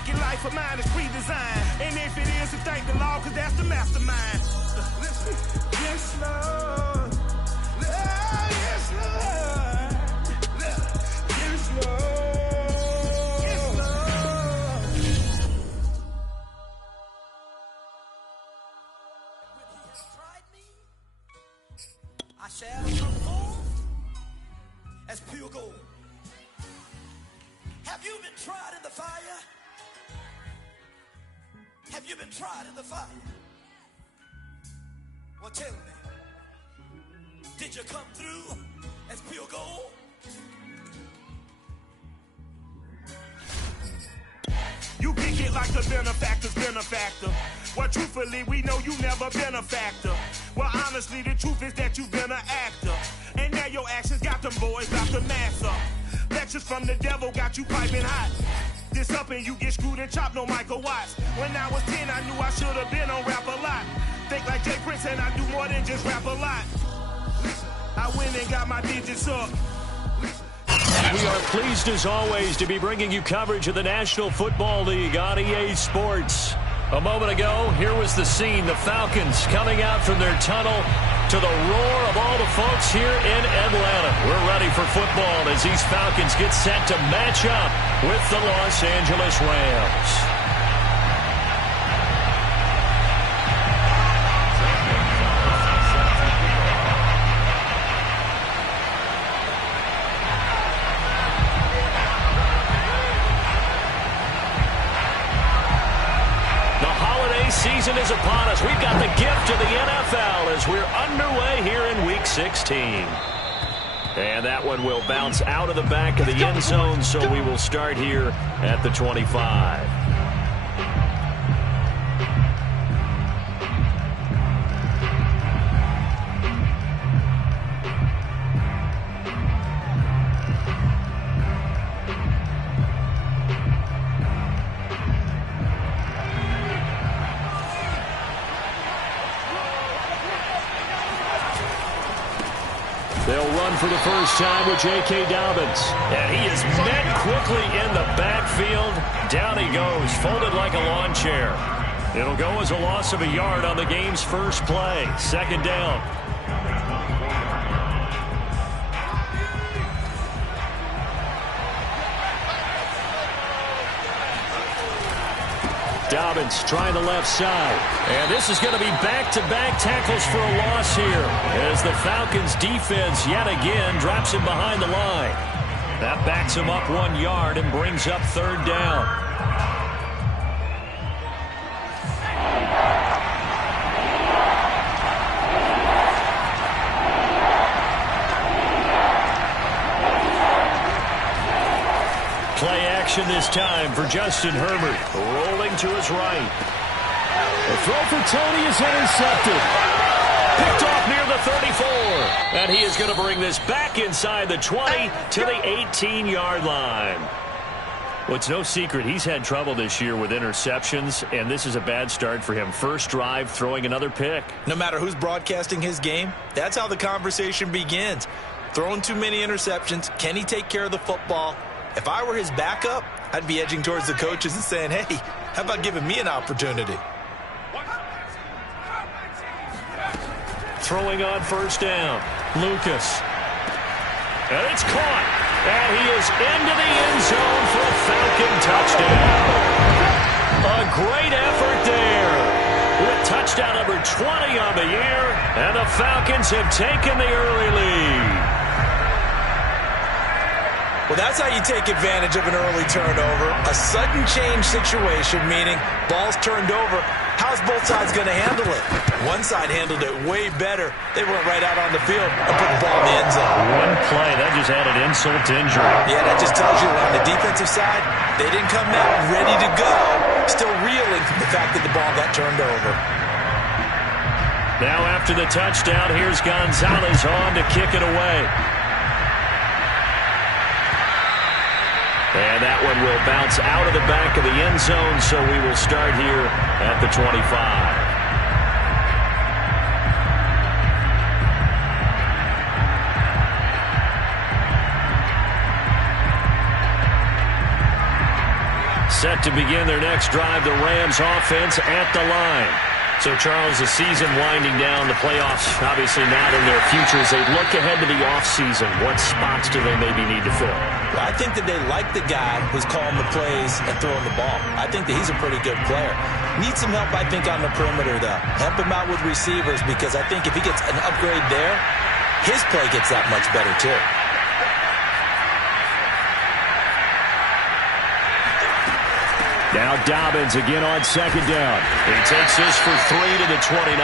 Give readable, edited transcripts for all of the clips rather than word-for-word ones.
like your life of mine is pre-designed. And if it is, then thank the Lord, cause that's the mastermind. Listen. Yes, Lord. Yes, Lord. Yes, Lord. Yes, Lord. When he has tried me, I shall come forth as pure gold. Have you been tried in the fire? Have you been tried in the fire? Well, tell me, did you come through as pure gold? You kick it like the benefactor's benefactor. Well, truthfully, we know you never been a factor. Well, honestly, the truth is that you've been an actor. And now your actions got them boys about to mass up. Lectures from the devil got you piping hot. This up and you get screwed and chopped, no Michael Watts. When I was 10, I knew I should have been on Rap a Lot. Think like Jay Prince and I do more than just rap a lot. I went and got my digits up. We are pleased as always to be bringing you coverage of the National Football League on EA Sports. A moment ago, here was the scene. The Falcons coming out from their tunnel to the roar of all the folks here in Atlanta. We're ready for football as these Falcons get set to match up with the Los Angeles Rams. Season is upon us. We've got the gift of the NFL as we're underway here in Week 16. And that one will bounce out of the back of the end zone, so we will start here at the 25. They'll run for the first time with J.K. Dobbins. And he is met quickly in the backfield. Down he goes, folded like a lawn chair. It'll go as a loss of a yard on the game's first play. Second down. Dobbins trying the left side. And this is going to be back-to-back tackles for a loss here as the Falcons defense yet again drops him behind the line. That backs him up 1 yard and brings up third down. Play action this time for Justin Herbert. Rolling to his right. The throw for Tony is intercepted. Picked off near the 34. And he is going to bring this back inside the 20 to the 18-yard line. Well, it's no secret he's had trouble this year with interceptions, and this is a bad start for him. First drive, throwing another pick. No matter who's broadcasting his game, that's how the conversation begins. Throwing too many interceptions. Can he take care of the football? If I were his backup, I'd be edging towards the coaches and saying, hey, how about giving me an opportunity? Throwing on first down, Lucas. And it's caught. And he is into the end zone for a Falcon touchdown. A great effort there. With touchdown number 20 on the year. And the Falcons have taken the early lead. Well, that's how you take advantage of an early turnover. A sudden change situation, meaning ball's turned over. How's both sides going to handle it? One side handled it way better. They went right out on the field and put the ball in the end zone. One play, that just added insult to injury. Yeah, that just tells you on the defensive side, they didn't come out ready to go. Still reeling from the fact that the ball got turned over. Now after the touchdown, here's Gonzalez on to kick it away. And that one will bounce out of the back of the end zone, so we will start here at the 25. Set to begin their next drive, the Rams offense at the line. So, Charles, the season winding down, the playoffs obviously not in their future. As they look ahead to the offseason, what spots do they maybe need to fill? Well, I think that they like the guy who's calling the plays and throwing the ball. I think that he's a pretty good player. Needs some help, I think, on the perimeter, though. Help him out with receivers, because I think if he gets an upgrade there, his play gets that much better, too. Now Dobbins again on second down. He takes this for 3 to the 29.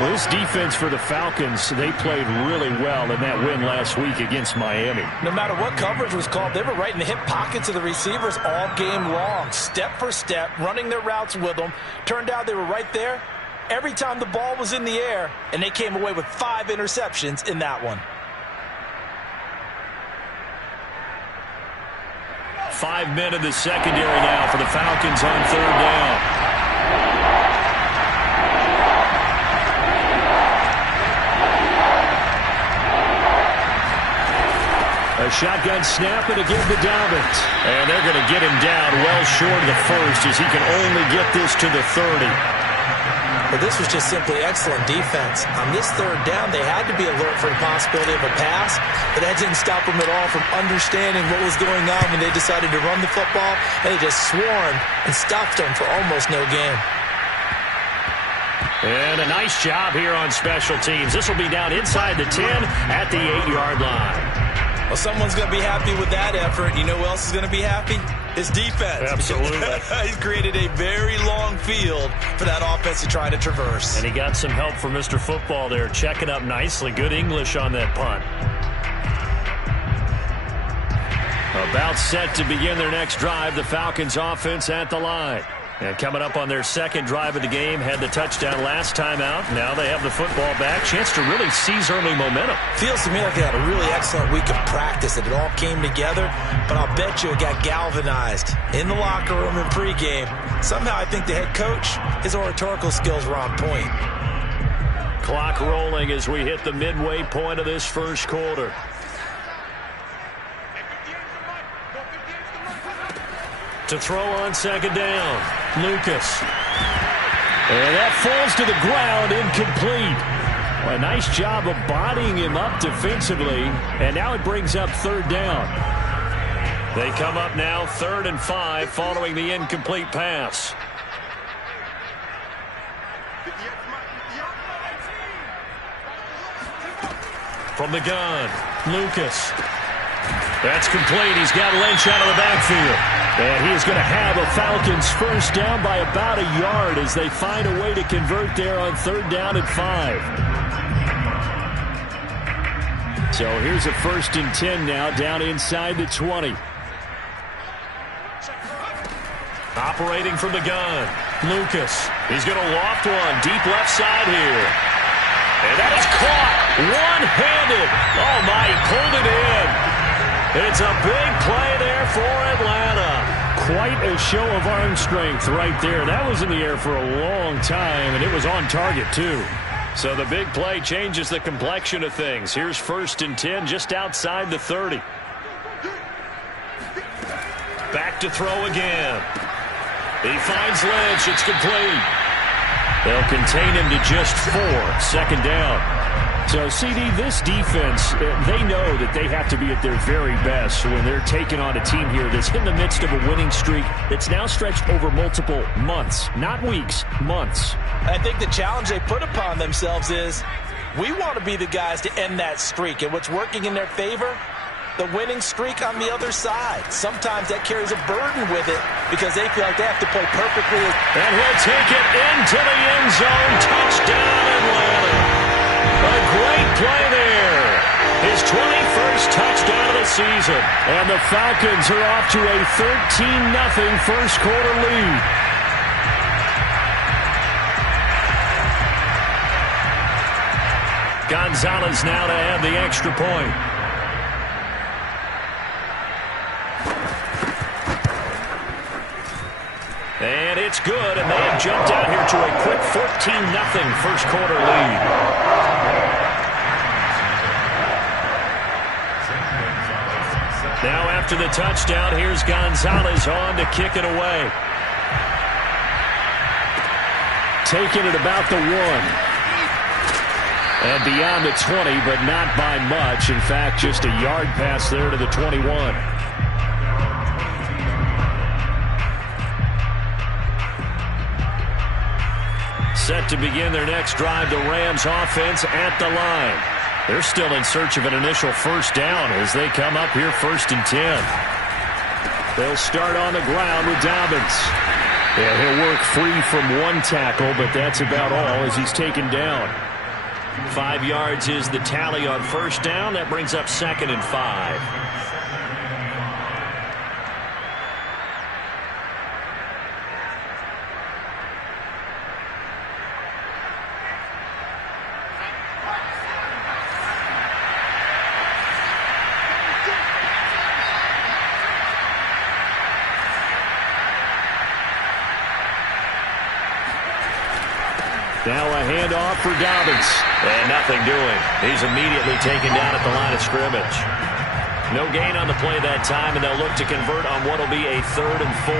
Well, this defense for the Falcons, they played really well in that win last week against Miami. No matter what coverage was called, they were right in the hip pockets of the receivers all game long, step for step, running their routes with them. Turned out they were right there every time the ball was in the air, and they came away with 5 interceptions in that one. 5 men in the secondary now for the Falcons on third down. A shotgun snap and again to Dobbins. And they're going to get him down well short of the first as he can only get this to the 30. But this was just simply excellent defense. On this third down, they had to be alert for the possibility of a pass, but that didn't stop them at all from understanding what was going on when they decided to run the football, and they just swarmed and stopped them for almost no gain. And a nice job here on special teams. This will be down inside the 10 at the 8-yard line. Well, someone's going to be happy with that effort. You know who else is going to be happy? His defense. Absolutely. He's created a very long field for that offense to try to traverse. And he got some help from Mr. Football there, checking up nicely. Good English on that punt. About set to begin their next drive, the Falcons offense at the line. And coming up on their second drive of the game, had the touchdown last time out. Now they have the football back. Chance to really seize early momentum. Feels to me like they had a really excellent week of practice, and it all came together. But I'll bet you it got galvanized in the locker room in pregame. Somehow I think the head coach, his oratorical skills were on point. Clock rolling as we hit the midway point of this first quarter. To throw on second down, Lucas. And that falls to the ground, incomplete. Well, a nice job of bodying him up defensively, and now it brings up third down. They come up now 3rd and 5 following the incomplete pass. From the gun, Lucas. That's complete. He's got Lynch out of the backfield. And he is going to have a Falcons first down by about a yard as they find a way to convert there on 3rd down and 5. So here's a 1st and 10 now down inside the 20. Operating from the gun, Lucas. He's going to loft one deep left side here. And that is caught one-handed. Oh, my, he pulled it in. It's a big play there for Atlanta. Quite a show of arm strength right there. That was in the air for a long time, and it was on target, too. So the big play changes the complexion of things. Here's 1st and 10 just outside the 30. Back to throw again. He finds Lynch. It's complete. They'll contain him to just 4. 2nd down. So, CD, this defense, they know that they have to be at their very best when they're taking on a team here that's in the midst of a winning streak that's now stretched over multiple months, not weeks, months. I think the challenge they put upon themselves is we want to be the guys to end that streak. And what's working in their favor? The winning streak on the other side. Sometimes that carries a burden with it because they feel like they have to play perfectly. And he'll take it into the end zone. Touchdown, Atlanta. A great play there. His 21st touchdown of the season. And the Falcons are off to a 13-0 first quarter lead. Gonzalez now to add the extra point. And it's good, and they have jumped out here to a quick 14-0 first quarter lead. Now after the touchdown, here's Gonzalez on to kick it away. Taking it about the 1. And beyond the 20, but not by much. In fact, just a yard pass there to the 21. Set to begin their next drive, the Rams offense at the line. They're still in search of an initial first down as they come up here 1st and 10. They'll start on the ground with Dobbins. Yeah, he'll work free from 1 tackle, but that's about all as he's taken down. 5 yards is the tally on first down. That brings up 2nd and 5. Now a handoff for Dobbins. And nothing doing. He's immediately taken down at the line of scrimmage. No gain on the play that time, and they'll look to convert on what will be a 3rd and 4.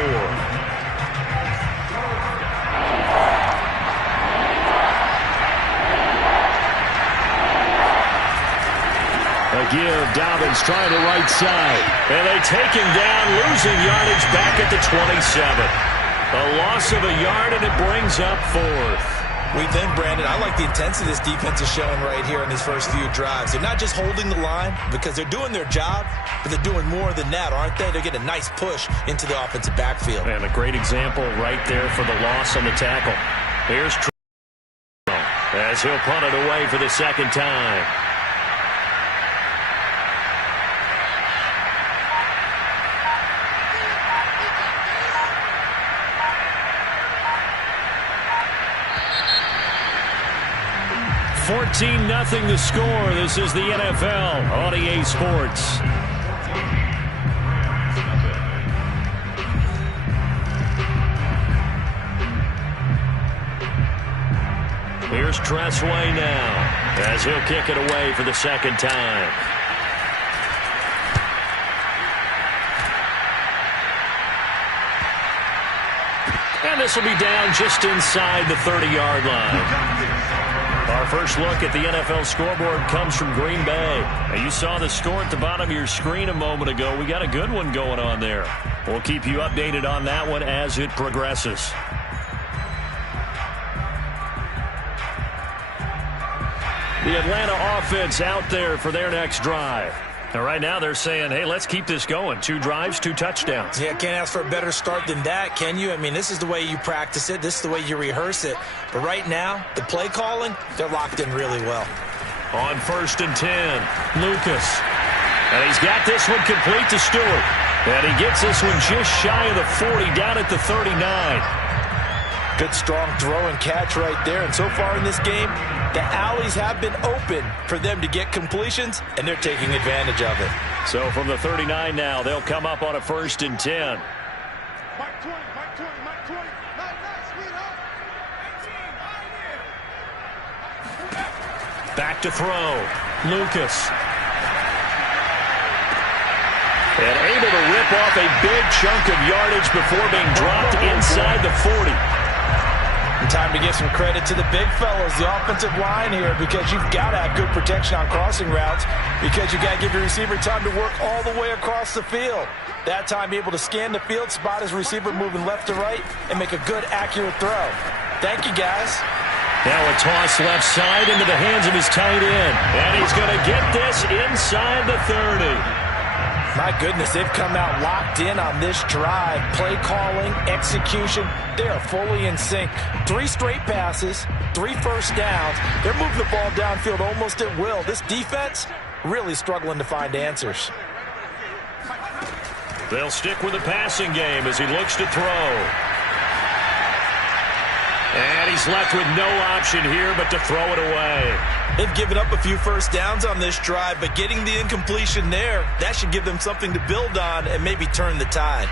A give, Dobbins trying the right side. And they take him down, losing yardage back at the 27. A loss of a yard, and it brings up 4th. We think, Brandon, I like the intensity this defense is showing right here in these first few drives. They're not just holding the line because they're doing their job, but they're doing more than that, aren't they? They're getting a nice push into the offensive backfield. And a great example right there for the loss on the tackle. Here's as he'll punt it away for the 2nd time. $14-0 the score. This is the NFL on EA Sports. Here's Tressway now as he'll kick it away for the 2nd time. And this will be down just inside the 30-yard line. Our first look at the NFL scoreboard comes from Green Bay. Now, you saw the score at the bottom of your screen a moment ago. We got a good one going on there. We'll keep you updated on that one as it progresses. The Atlanta offense out there for their next drive. And right now they're saying, hey, let's keep this going. 2 drives, 2 touchdowns. Yeah, can't ask for a better start than that, can you? I mean, this is the way you practice it. This is the way you rehearse it. But right now, the play calling, they're locked in really well. On 1st and 10, Lucas. And he's got this one complete to Stewart. And he gets this one just shy of the 40, down at the 39. Good, strong throw and catch right there. And so far in this game, the alleys have been open for them to get completions, and they're taking advantage of it. So from the 39 now, they'll come up on a 1st and 10. Back to throw. Lucas. And able to rip off a big chunk of yardage before being dropped inside the 40. And time to give some credit to the big fellas, the offensive line here, because you've got to have good protection on crossing routes, because you got to give your receiver time to work all the way across the field. That time, be able to scan the field, spot his receiver moving left to right, and make a good, accurate throw. Thank you, guys. Now a toss left side into the hands of his tight end. And he's going to get this inside the 30. My goodness, they've come out locked in on this drive. Play calling, execution, they are fully in sync. 3 straight passes, 3 first downs. They're moving the ball downfield almost at will. This defense really struggling to find answers. They'll stick with the passing game as he looks to throw. And he's left with no option here but to throw it away. They've given up a few first downs on this drive, but getting the incompletion there, that should give them something to build on and maybe turn the tide.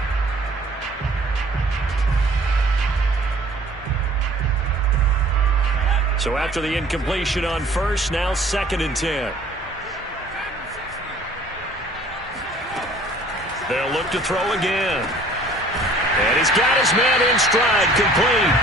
So after the incompletion on first, now 2nd and 10. look to throw again. And he's got his man in stride, complete.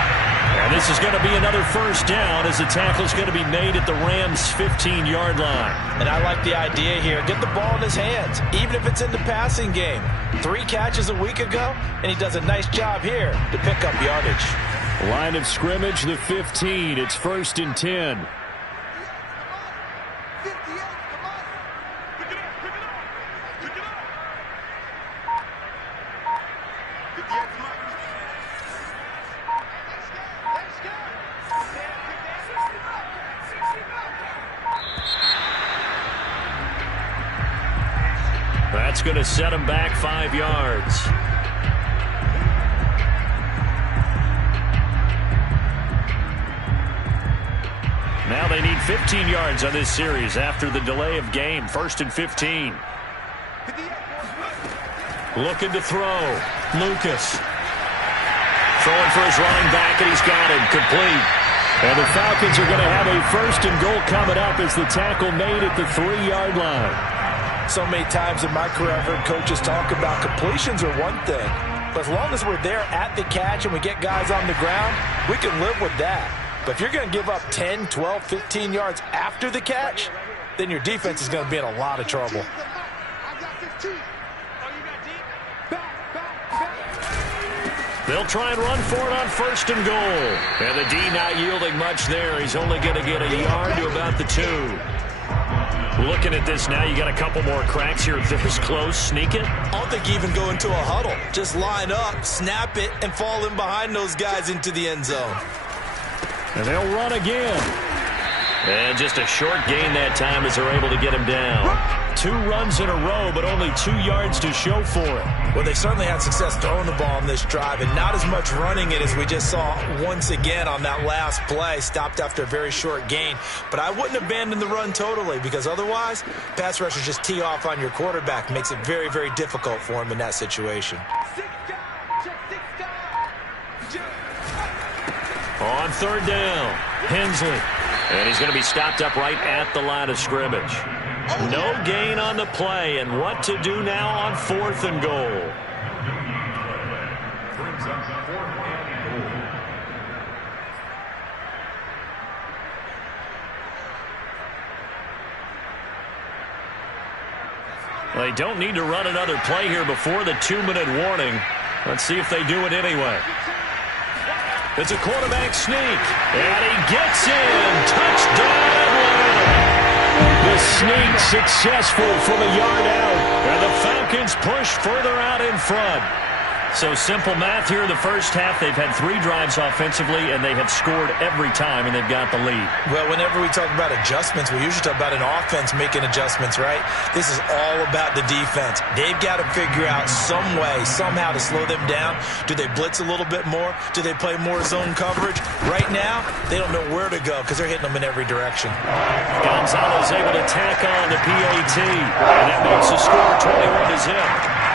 And this is going to be another first down as the tackle is going to be made at the Rams' 15-yard line. And I like the idea here. Get the ball in his hands, even if it's in the passing game. 3 catches a week ago, and he does a nice job here to pick up yardage. Line of scrimmage, the 15. It's 1st and 10. That's going to set him back 5 yards. Now they need 15 yards on this series after the delay of game. 1st and 15. Looking to throw. Lucas. Throwing for his running back, and he's got him. Complete. And the Falcons are going to have a 1st and goal coming up as the tackle made at the 3-yard line. So many times in my career I've heard coaches talk about completions are one thing. But as long as we're there at the catch and we get guys on the ground, we can live with that. But if you're going to give up 10, 12, 15 yards after the catch, then your defense is going to be in a lot of trouble. They'll try and run for it on 1st and goal. And the D not yielding much there. He's only going to get a yard to about the 2. Looking at this now, you got a couple more cracks here. If this close, sneak it. I don't think you even go into a huddle. Just line up, snap it, and fall in behind those guys into the end zone. And they'll run again. And just a short gain that time as they're able to get him down. 2 runs in a row, but only 2 yards to show for it. Well, they certainly had success throwing the ball on this drive, and not as much running it as we just saw once again on that last play. Stopped after a very short gain. But I wouldn't abandon the run totally, because otherwise, pass rushers just tee off on your quarterback. Makes it very, very difficult for him in that situation. On 3rd down, Hensley. And he's going to be stopped up right at the line of scrimmage. No gain on the play, and what to do now on 4th and goal. They don't need to run another play here before the 2-minute warning. Let's see if they do it anyway. It's a quarterback sneak, and he gets in. Touchdown, Atlanta. The sneak successful from a yard out, and the Falcons push further out in front. So simple math here in the first half. They've had 3 drives offensively, and they have scored every time, and they've got the lead. Well, whenever we talk about adjustments, we usually talk about an offense making adjustments, right? This is all about the defense. They've got to figure out some way, somehow to slow them down. Do they blitz a little bit more? Do they play more zone coverage? Right now, they don't know where to go because they're hitting them in every direction. Gonzalez able to tack on the PAT, and that makes the score 21-0.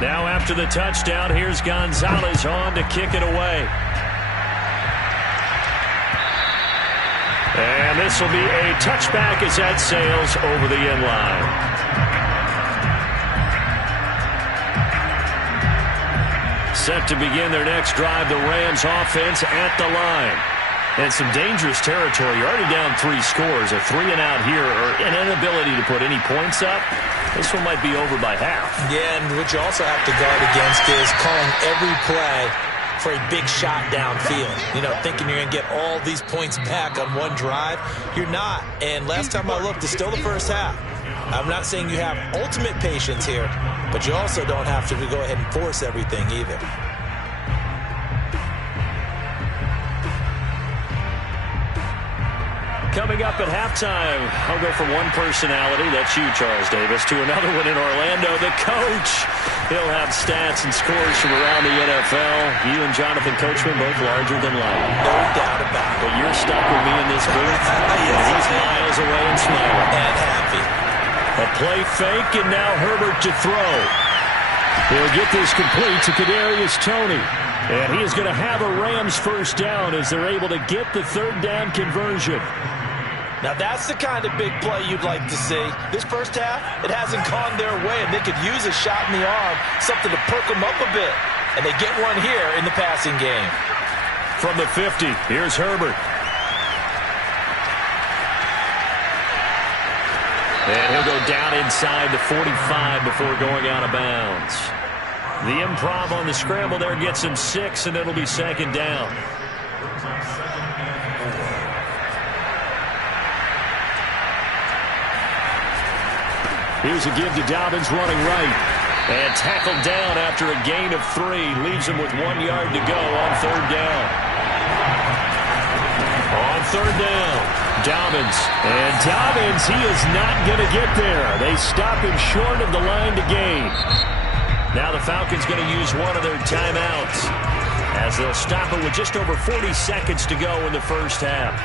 Now after the touchdown, here's Gonzalez on to kick it away. And this will be a touchback as that sails over the end line. Set to begin their next drive, the Rams offense at the line. And some dangerous territory. You're already down 3 scores. A 3-and-out here, or an inability to put any points up. This one might be over by half. Yeah, and what you also have to guard against is calling every play for a big shot downfield. You know, thinking you're going to get all these points back on one drive. You're not. And last time I looked, it's still the first half. I'm not saying you have ultimate patience here, but you also don't have to go ahead and force everything either. Coming up at halftime, I'll go from one personality, that's you, Charles Davis, to another one in Orlando, the coach. He'll have stats and scores from around the NFL. You and Jonathan Coachman, both larger than life. No doubt about it. But you're stuck with me in this booth. Yes, he's miles away and smiling. And happy. A play fake, and now Herbert to throw. He'll get this complete to Kadarius Toney. And he is going to have a Rams first down as they're able to get the third down conversion. Now that's the kind of big play you'd like to see. This first half, it hasn't gone their way, and they could use a shot in the arm, something to perk them up a bit. And they get one here in the passing game. From the 50, here's Herbert. And he'll go down inside the 45 before going out of bounds. The improv on the scramble there gets him 6, and it'll be second down. Here's a give to Dobbins running right. And tackled down after a gain of 3. Leaves him with 1 yard to go on third down. On third down, Dobbins. And Dobbins, he is not going to get there. They stop him short of the line to gain. Now the Falcons going to use one of their timeouts as they'll stop it with just over 40 seconds to go in the first half.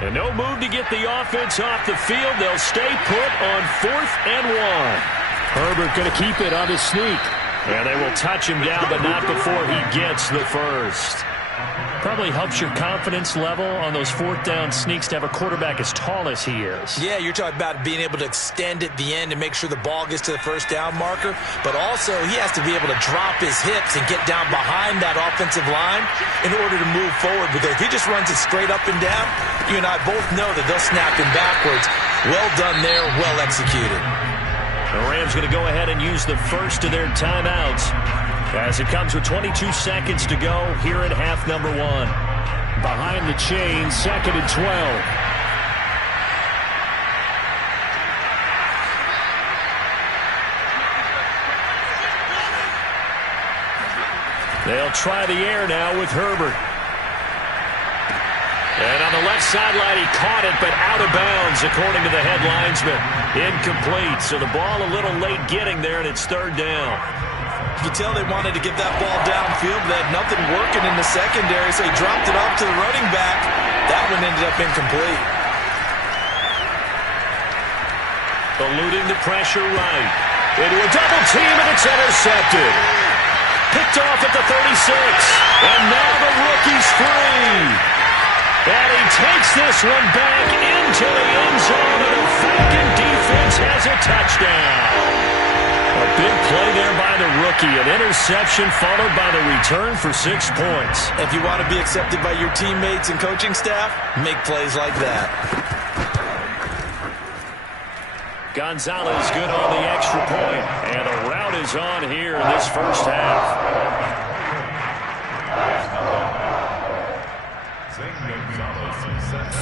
And no move to get the offense off the field. They'll stay put on 4th and 1. Herbert going to keep it on his sneak. And they will touch him down, but not before he gets the first. Probably helps your confidence level on those 4th down sneaks to have a quarterback as tall as he is. Yeah, you're talking about being able to extend at the end and make sure the ball gets to the first down marker. But also, he has to be able to drop his hips and get down behind that offensive line in order to move forward. Because if he just runs it straight up and down, you and I both know that they'll snap him backwards. Well done there, well executed. The Rams going to go ahead and use the first of their timeouts as it comes with 22 seconds to go here at half number 1. Behind the chain, 2nd and 12. They'll try the air now with Herbert. And on the left sideline, he caught it, but out of bounds, according to the head linesman. Incomplete, so the ball a little late getting there, and it's third down. You can tell they wanted to get that ball downfield, but they had nothing working in the secondary, so he dropped it off to the running back. That one ended up incomplete. Eluding the pressure right. Into a double team, and it's intercepted. Picked off at the 36. And now the rookie's free. And he takes this one back into the end zone, and the Falcon defense has a touchdown. A big play there by the rookie. An interception followed by the return for 6 points. If you want to be accepted by your teammates and coaching staff, make plays like that. Gonzalez good on the extra point. And the route is on here in this first half.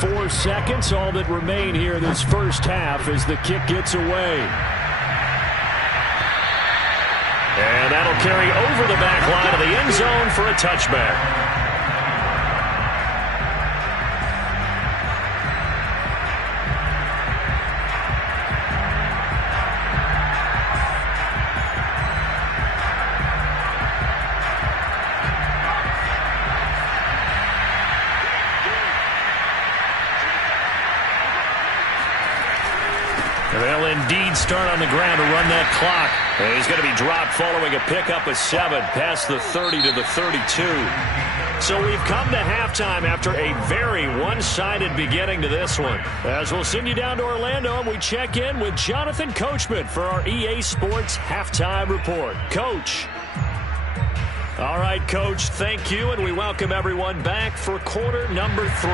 4 seconds, all that remain here this first half as the kick gets away. And that'll carry over the back line of the end zone for a touchback. They'll indeed start on the ground to run that clock. And he's going to be dropped following a pickup of 7 past the 30 to the 32. So we've come to halftime after a very one-sided beginning to this one. As we'll send you down to Orlando, and we check in with Jonathan Coachman for our EA Sports Halftime Report. Coach. All right, Coach, thank you, and we welcome everyone back for quarter number 3.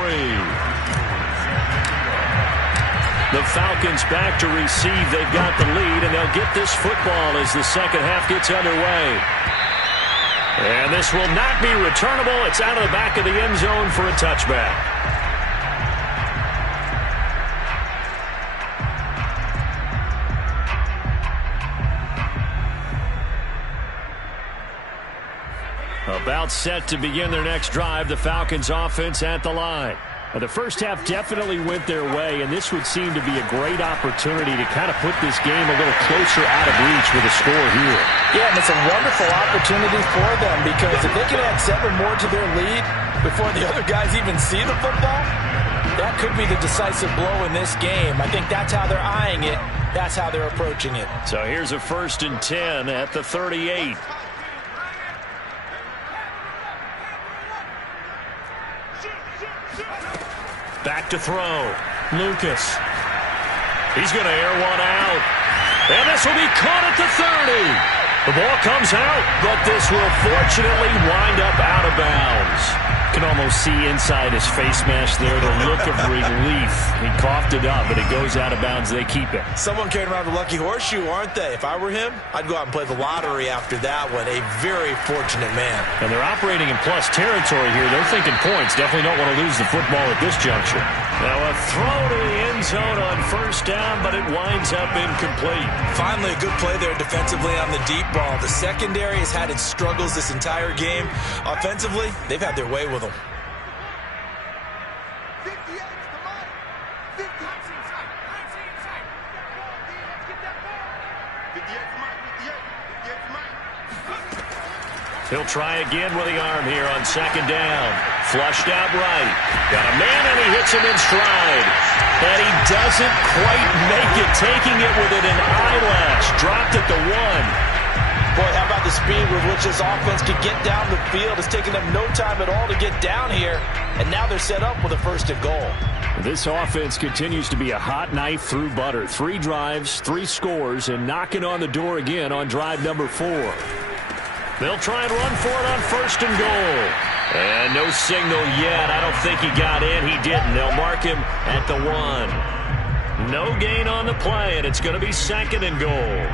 The Falcons back to receive. They've got the lead, and they'll get this football as the second half gets underway. And this will not be returnable. It's out of the back of the end zone for a touchback. About set to begin their next drive. The Falcons offense at the line. The first half definitely went their way, and this would seem to be a great opportunity to kind of put this game a little closer out of reach with a score here. Yeah, and it's a wonderful opportunity for them because if they can add 7 more to their lead before the other guys even see the football, that could be the decisive blow in this game. I think that's how they're eyeing it. That's how they're approaching it. So here's a 1st and 10 at the 38. Back to throw. Lucas. He's going to air one out. And this will be caught at the 30. The ball comes out, but this will fortunately wind up out of bounds. You can almost see inside his face mask there the look of relief. He coughed it up, but it goes out of bounds. They keep it. Someone carrying around the lucky horseshoe, aren't they? If I were him, I'd go out and play the lottery after that one. A very fortunate man. And they're operating in plus territory here. They're thinking points. Definitely don't want to lose the football at this juncture. Now a throw to the end zone on 1st down, but it winds up incomplete. Finally, a good play there defensively on the deep ball. The secondary has had its struggles this entire game. Offensively, they've had their way with them. He'll try again with the arm here on 2nd down. Flushed out right. Got a man, and he hits him in stride. And he doesn't quite make it, taking it within an eyelash. Dropped at the 1. Boy, how about the speed with which this offense could get down the field? It's taken them no time at all to get down here. And now they're set up with a 1st and goal. This offense continues to be a hot knife through butter. 3 drives, 3 scores, and knocking on the door again on drive number 4. They'll try and run for it on 1st and goal. And no signal yet. I don't think he got in. He didn't. They'll mark him at the 1. No gain on the play, and it's going to be 2nd and goal.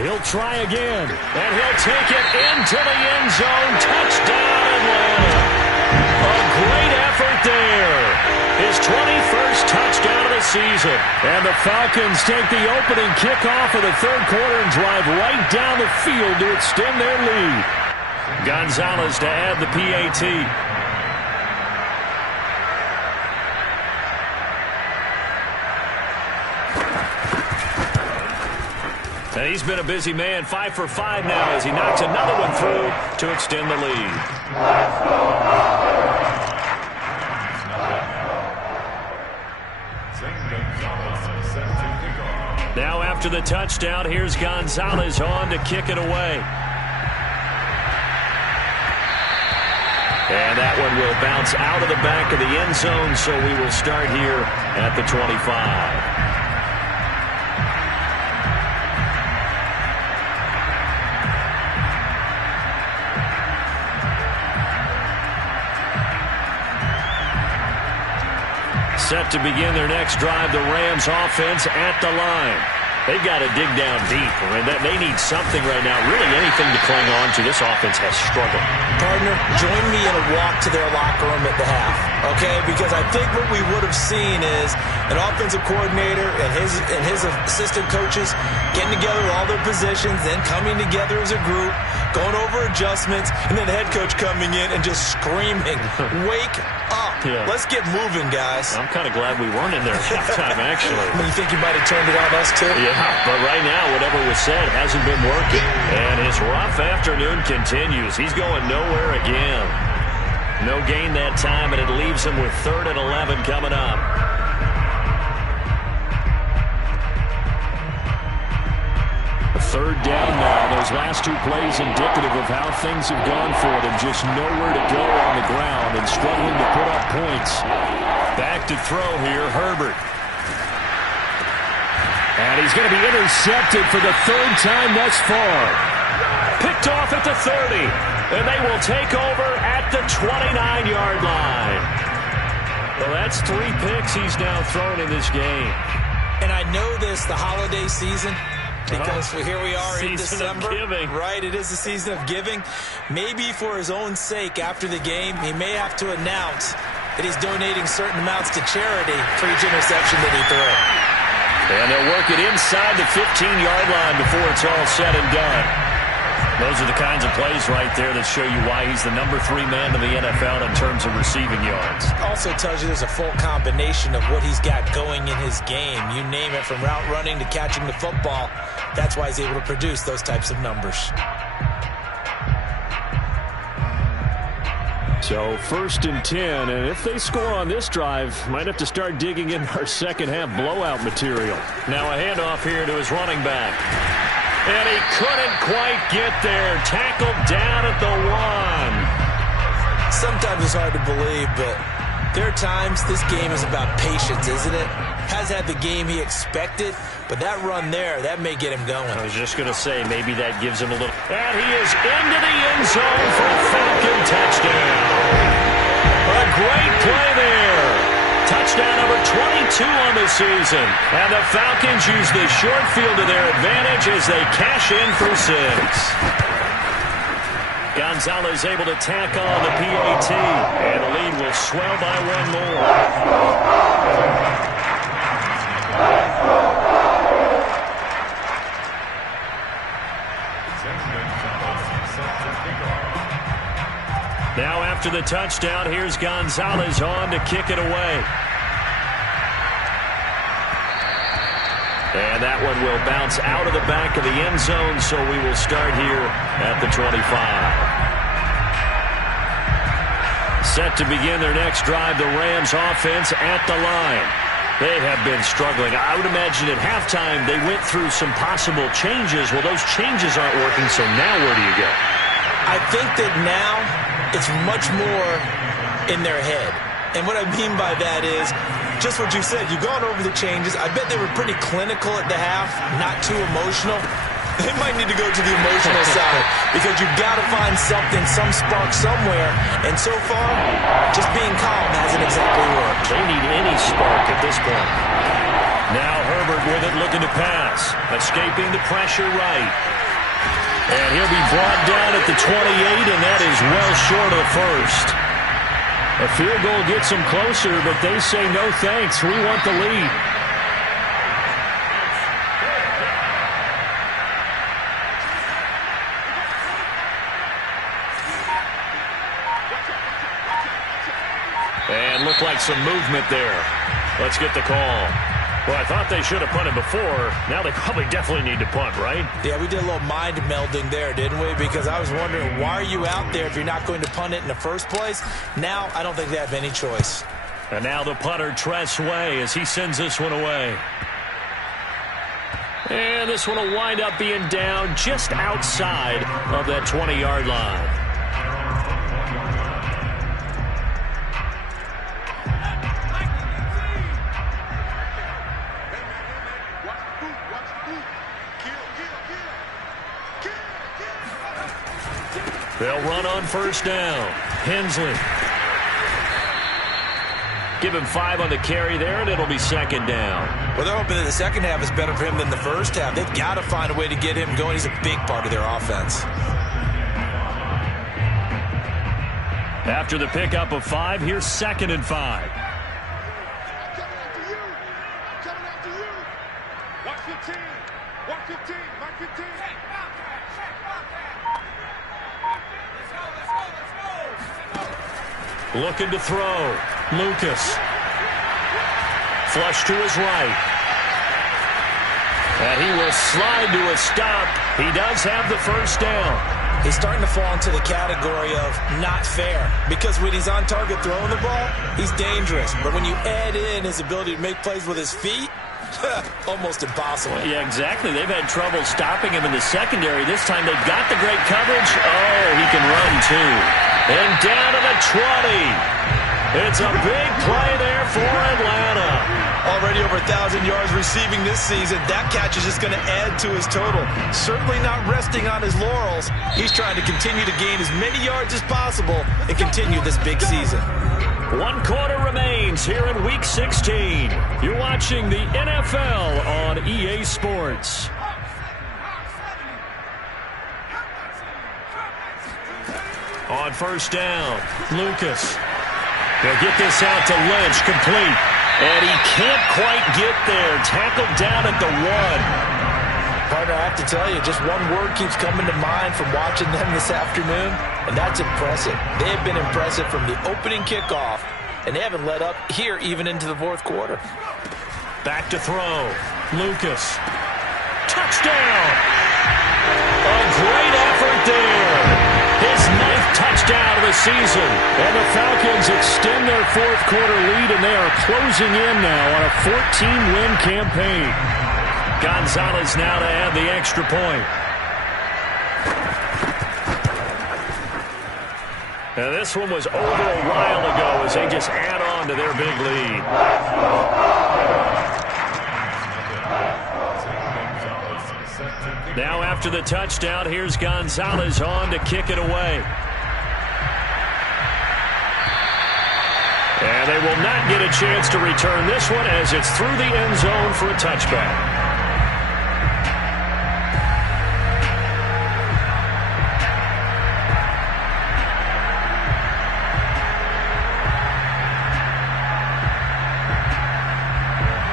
He'll try again, and he'll take it into the end zone. Touchdown, Atlanta. A great effort there. His 21st touchdown of the season. And the Falcons take the opening kickoff of the 3rd quarter and drive right down the field to extend their lead. Gonzalez to add the PAT. And he's been a busy man, 5 for 5 now as he knocks another one through to extend the lead. Now after the touchdown, here's Gonzalez on to kick it away. And that one will bounce out of the back of the end zone, so we will start here at the 25. Set to begin their next drive, the Rams offense at the line. They've got to dig down deep. I mean, they need something right now, really anything to cling on to. This offense has struggled. Partner, join me in a walk to their locker room at the half, okay? Because I think what we would have seen is an offensive coordinator and his assistant coaches getting together with all their positions, then coming together as a group, going over adjustments, and then the head coach coming in and just screaming, wake up. Yeah. Let's get moving, guys. I'm kind of glad we weren't in there at halftime, actually. I mean, you think you might have turned it on us, too? Yeah, but right now, whatever was said hasn't been working. And his rough afternoon continues. He's going nowhere again. No gain that time, and it leaves him with 3rd and 11 coming up. Third down now. Those last 2 plays indicative of how things have gone for them. Just nowhere to go on the ground and struggling to put up points. Back to throw here, Herbert. And he's going to be intercepted for the 3rd time thus far. Picked off at the 30. And they will take over at the 29-yard line. Well, that's 3 picks he's now thrown in this game. And I know this, the holiday season, because here we are in December. Season of giving. Right, it is the season of giving. Maybe for his own sake, after the game, he may have to announce that he's donating certain amounts to charity for each interception that he threw. And they'll work it inside the 15-yard line before it's all said and done. Those are the kinds of plays right there that show you why he's the number 3 man in the NFL in terms of receiving yards. Also tells you there's a full combination of what he's got going in his game. You name it, from route running to catching the football. That's why he's able to produce those types of numbers. So 1st and 10, and if they score on this drive, might have to start digging in our second half blowout material. Now a handoff here to his running back. And he couldn't quite get there. Tackled down at the 1. Sometimes it's hard to believe, but there are times this game is about patience, isn't it? Has had the game he expected, but that run there, that may get him going. I was just going to say, maybe that gives him a little. And he is into the end zone for a Falcon touchdown. A great play there. Touchdown number 22 on the season. And the Falcons use the short field to their advantage as they cash in for 6. Gonzalez able to tack on the PAT. And the lead will swell by 1 more. Now after the touchdown, here's Gonzalez on to kick it away. And that one will bounce out of the back of the end zone, so we will start here at the 25. Set to begin their next drive, the Rams offense at the line. They have been struggling. I would imagine at halftime they went through some possible changes. Well, those changes aren't working, so now where do you go? I think that now it's much more in their head. And what I mean by that is just what you said. You've gone over the changes. I bet they were pretty clinical at the half, not too emotional. They might need to go to the emotional side because you've got to find something, some spark somewhere. And so far, just being calm hasn't exactly worked. They need any spark at this point. Now Herbert with it, looking to pass. Escaping the pressure right. And he'll be brought down at the 28, and that is well short of the first. A field goal gets them closer, but they say no thanks. We want the lead. And looked like some movement there. Let's get the call. Well, I thought they should have punted before. Now they probably definitely need to punt, right? Yeah, we did a little mind melding there, didn't we? Because I was wondering, why are you out there if you're not going to punt it in the first place? Now, I don't think they have any choice. And now the punter, Tress Way, as he sends this one away. And this one will wind up being down just outside of that 20-yard line. They'll run on first down. Hensley. Give him 5 on the carry there, and it'll be second down. Well, they're hoping that the second half is better for him than the first half. They've got to find a way to get him going. He's a big part of their offense. After the pickup of 5, here's 2nd and 5. Coming after you. 115. 115. 115. Looking to throw. Lucas. Flush to his right. And he will slide to a stop. He does have the first down. He's starting to fall into the category of not fair. Because when he's on target throwing the ball, he's dangerous. But when you add in his ability to make plays with his feet, almost impossible. Well, yeah, exactly. They've had trouble stopping him in the secondary. This time they've got the great coverage. Oh, he can run too. And down to the 20. It's a big play there for Atlanta. Already over 1,000 yards receiving this season. That catch is just going to add to his total. Certainly not resting on his laurels. He's trying to continue to gain as many yards as possible and continue this big season. 1 quarter remains here in Week 16. You're watching the NFL on EA Sports. on first down. Lucas. They'll get this out to Lynch, complete. And he can't quite get there. Tackled down at the 1. Partner, I have to tell you, just one word keeps coming to mind from watching them this afternoon, and that's impressive. They have been impressive from the opening kickoff, and they haven't let up here even into the fourth quarter. Back to throw. Lucas. Touchdown! A great effort there. His 9th touchdown of the season. And the Falcons extend their fourth quarter lead, and they are closing in now on a 14-win campaign. Gonzalez now to add the extra point. And this one was over a while ago as they just add on to their big lead. Now after the touchdown, here's Gonzalez on to kick it away. And they will not get a chance to return this one as it's through the end zone for a touchback.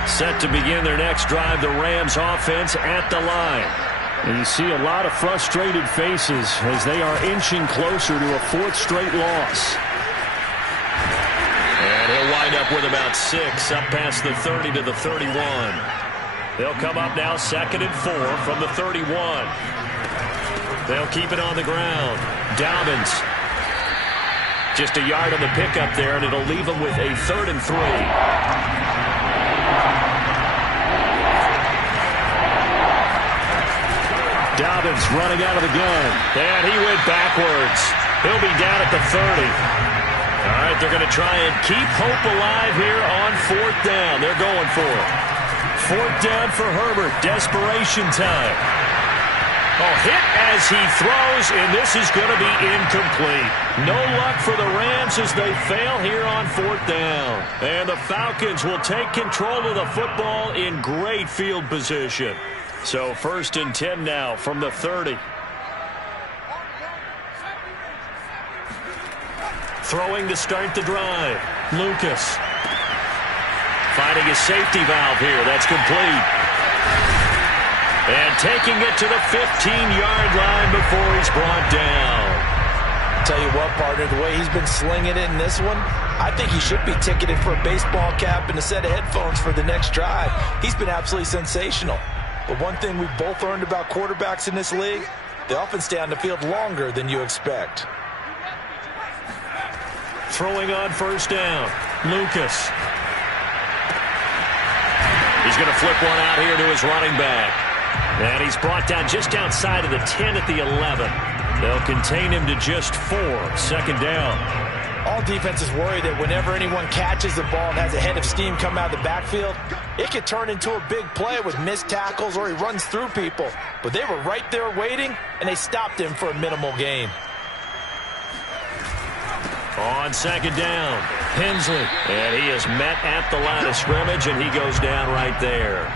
Set to begin their next drive, the Rams offense at the line. And you see a lot of frustrated faces as they are inching closer to a 4th straight loss. And he'll wind up with about 6 up past the 30 to the 31. They'll come up now 2nd and 4 from the 31. They'll keep it on the ground. Dobbins. Just a yard on the pickup there, and it'll leave them with a 3rd and 3. Dobbins running out of the gun. And he went backwards. He'll be down at the 30. All right, they're going to try and keep hope alive here on 4th down. They're going for it. 4th down for Herbert. Desperation time. Oh, hit as he throws, and this is going to be incomplete. No luck for the Rams as they fail here on 4th down. And the Falcons will take control of the football in great field position. So 1st and 10 now from the 30. Throwing to start the drive. Lucas. Finding a safety valve here. That's complete. And taking it to the 15-yard line before he's brought down. Tell you what, partner, the way he's been slinging it in this one, I think he should be ticketed for a baseball cap and a set of headphones for the next drive. He's been absolutely sensational. But one thing we've both learned about quarterbacks in this league, they often stay on the field longer than you expect. Throwing on 1st down. Lucas. He's going to flip one out here to his running back. And he's brought down just outside of the 10 at the 11. They'll contain him to just 4. 2nd down. All defenses worry that whenever anyone catches the ball and has a head of steam come out of the backfield, it could turn into a big play with missed tackles or he runs through people. But they were right there waiting, and they stopped him for a minimal gain. On 2nd down, Hensley. And he is met at the line of scrimmage, and he goes down right there.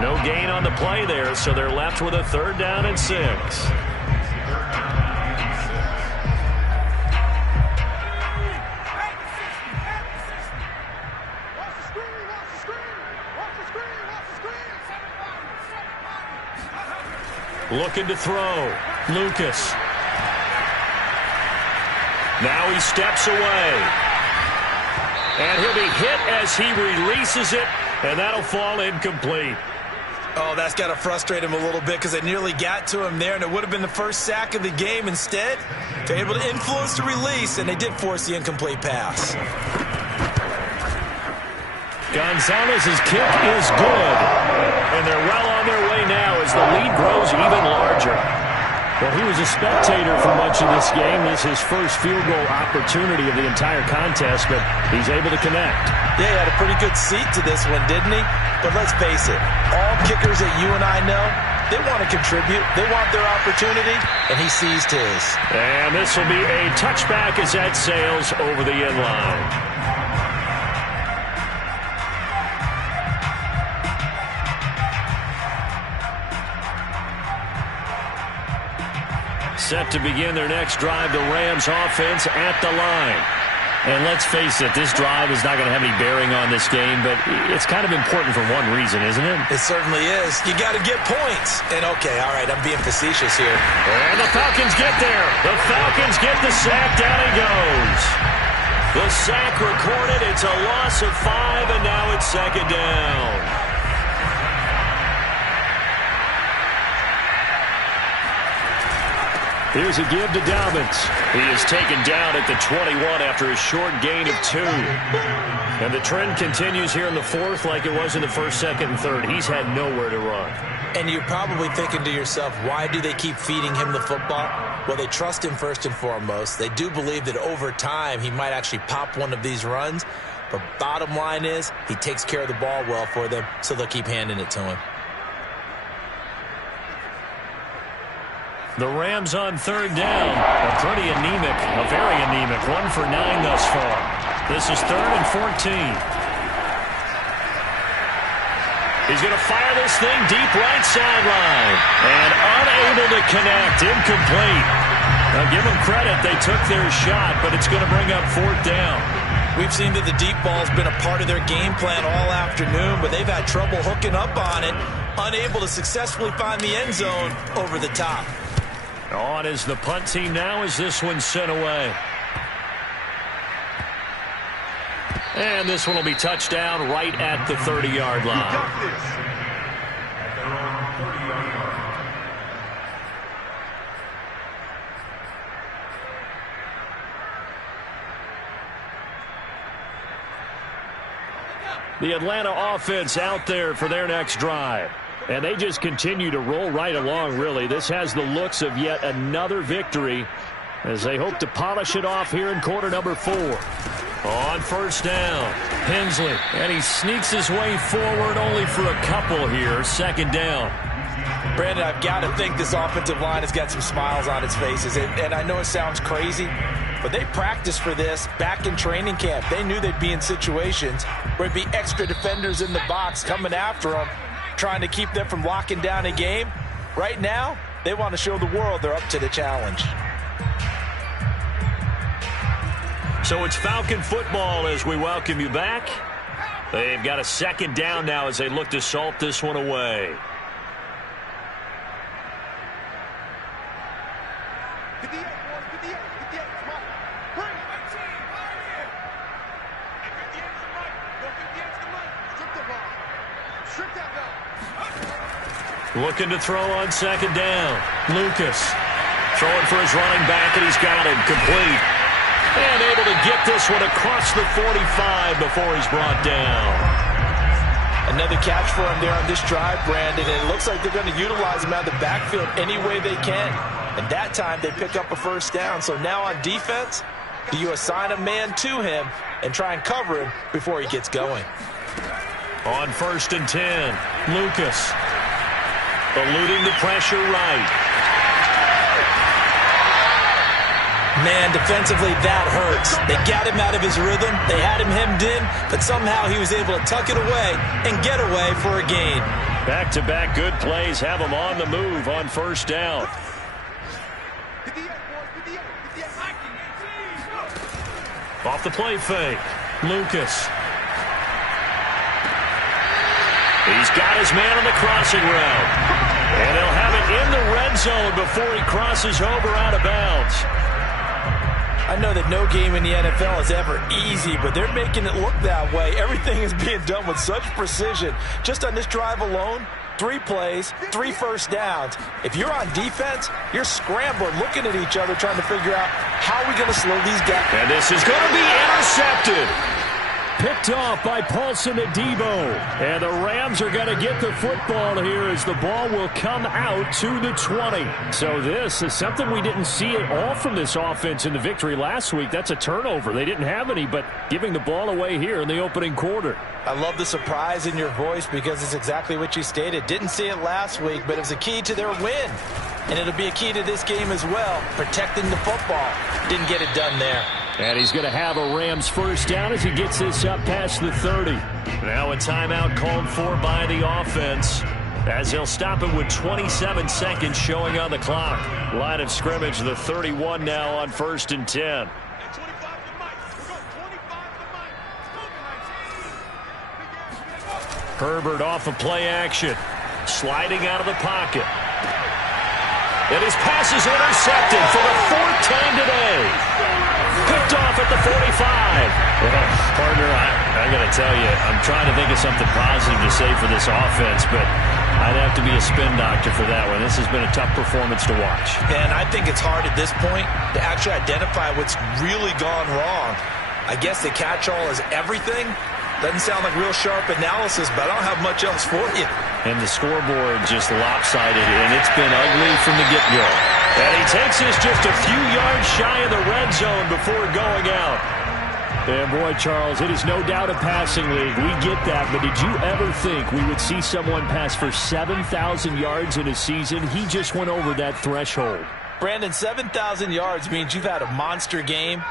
No gain on the play there, so they're left with a 3rd down and 6. Looking to throw. Lucas. Now he steps away. And he'll be hit as he releases it, and that'll fall incomplete. Oh, that's got to frustrate him a little bit because they nearly got to him there, and it would have been the first sack of the game. Instead, they're able to influence the release, and they did force the incomplete pass. Gonzalez's kick is good, and they're well on their way now as the lead grows even larger. Well, he was a spectator for much of this game. This is his first field goal opportunity of the entire contest, but he's able to connect. Yeah, he had a pretty good seat to this one, didn't he? But let's face it, all kickers that you and I know, they want to contribute. They want their opportunity, and he seized his. And this will be a touchback as that sails over the end line. set to begin their next drive. The Rams offense at the line. And let's face it, this drive is not going to have any bearing on this game, but it's kind of important for one reason, isn't it? It certainly is. You got to get points. And okay, all right, I'm being facetious here. And the Falcons get there. The Falcons get the sack. Down he goes. The sack recorded. It's a loss of 5, and now it's second down. Here's a give to Dobbins. He is taken down at the 21 after a short gain of 2. And the trend continues here in the fourth like it was in the first, second, and third. He's had nowhere to run. And you're probably thinking to yourself, why do they keep feeding him the football? Well, they trust him first and foremost. They do believe that over time he might actually pop one of these runs. But bottom line is he takes care of the ball well for them, so they'll keep handing it to him. The Rams on third down. A pretty anemic, a very anemic 1 for 9 thus far. This is 3rd and 14. He's going to fire this thing deep right sideline. And unable to connect. Incomplete. Now give them credit. They took their shot, but it's going to bring up 4th down. We've seen that the deep ball's been a part of their game plan all afternoon, but they've had trouble hooking up on it. Unable to successfully find the end zone over the top. On is the punt team now as this one's sent away. And this one will be touchdown right at the 30-yard line. The Atlanta offense out there for their next drive. And they just continue to roll right along, really. This has the looks of yet another victory as they hope to polish it off here in quarter number 4. On first down, Hensley. And he sneaks his way forward only for a couple here. Second down. Brandon, I've got to think this offensive line has got some smiles on its faces. And I know it sounds crazy, but they practiced for this back in training camp. They knew they'd be in situations where there'd be extra defenders in the box coming after them, trying to keep them from locking down a game. Right now, they want to show the world they're up to the challenge. So it's Falcon football as we welcome you back. They've got a second down now as they look to salt this one away. Looking to throw on second down. Lucas throwing for his running back, and he's got him complete. And able to get this one across the 45 before he's brought down. Another catch for him there on this drive, Brandon, and it looks like they're going to utilize him out of the backfield any way they can. And that time they pick up a first down. So now on defense, do you assign a man to him and try and cover him before he gets going? On 1st and 10, Lucas eluding the pressure right. Man, defensively, that hurts. They got him out of his rhythm. They had him hemmed in, but somehow he was able to tuck it away and get away for a gain. Back-to-back good plays have him on the move on first down. Off the play fake, Lucas. He's got his man on the crossing route. And he'll have it in the red zone before he crosses over out of bounds. I know that no game in the NFL is ever easy, but they're making it look that way. Everything is being done with such precision. Just on this drive alone, 3 plays, 3 first downs. If you're on defense, you're scrambling, looking at each other, trying to figure out how are we going to slow these guys. And this is going to be intercepted. Picked off by Paulson Adebo. And the Rams are going to get the football here as the ball will come out to the 20. So this is something we didn't see at all from this offense in the victory last week. That's a turnover. They didn't have any, but giving the ball away here in the opening quarter. I love the surprise in your voice because it's exactly what you stated. Didn't see it last week, but it was a key to their win. And it'll be a key to this game as well, protecting the football. Didn't get it done there. And he's going to have a Rams first down as he gets this up past the 30. Now a timeout called for by the offense. as he'll stop it with 27 seconds showing on the clock. Line of scrimmage, the 31 now on 1st and 10. Herbert off of play action, sliding out of the pocket. And his pass is intercepted for the 4th time today. Picked off at the 45. Well, partner, I got to tell you, I'm trying to think of something positive to say for this offense, but I'd have to be a spin doctor for that one. This has been a tough performance to watch. And I think it's hard at this point to actually identify what's really gone wrong. I guess the catch-all is everything. Doesn't sound like real sharp analysis, but I don't have much else for you. And the scoreboard just lopsided, and it's been ugly from the get-go. And he takes us just a few yards shy of the red zone before going out. And boy, Charles, it is no doubt a passing league. We get that, but did you ever think we would see someone pass for 7,000 yards in a season? He just went over that threshold. Brandon, 7,000 yards means you've had a monster game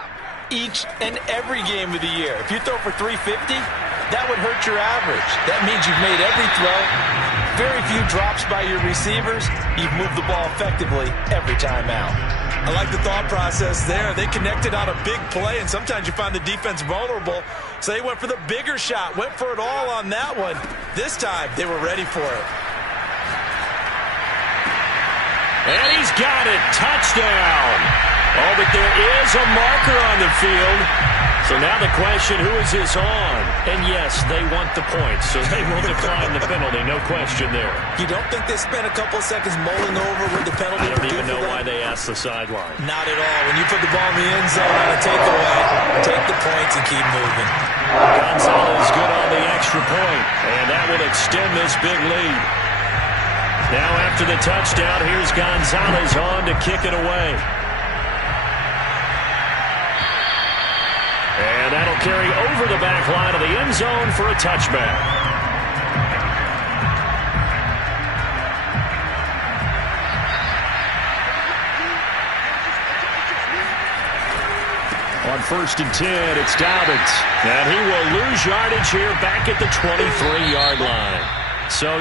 each and every game of the year. If you throw for 350, that would hurt your average. That means you've made every throw, very few drops by your receivers. You've moved the ball effectively every time out. I like the thought process there. They connected on a big play, and sometimes you find the defense vulnerable, so they went for the bigger shot, went for it all on that one. This time, they were ready for it. And he's got it. Touchdown. Oh, but there is a marker on the field. So now the question, who is this on? And yes, they want the points, so they will decline the penalty. No question there. You don't think they spent a couple of seconds mulling over with the penalty? I don't even know why they asked the sideline. Not at all. When you put the ball in the end zone on a takeaway, take the points and keep moving. Gonzalez good on the extra point, and that will extend this big lead. Now after the touchdown, here's Gonzalez on to kick it away. And that'll carry over the back line of the end zone for a touchback. On 1st and 10, it's Dobbins. And he will lose yardage here back at the 23-yard line. So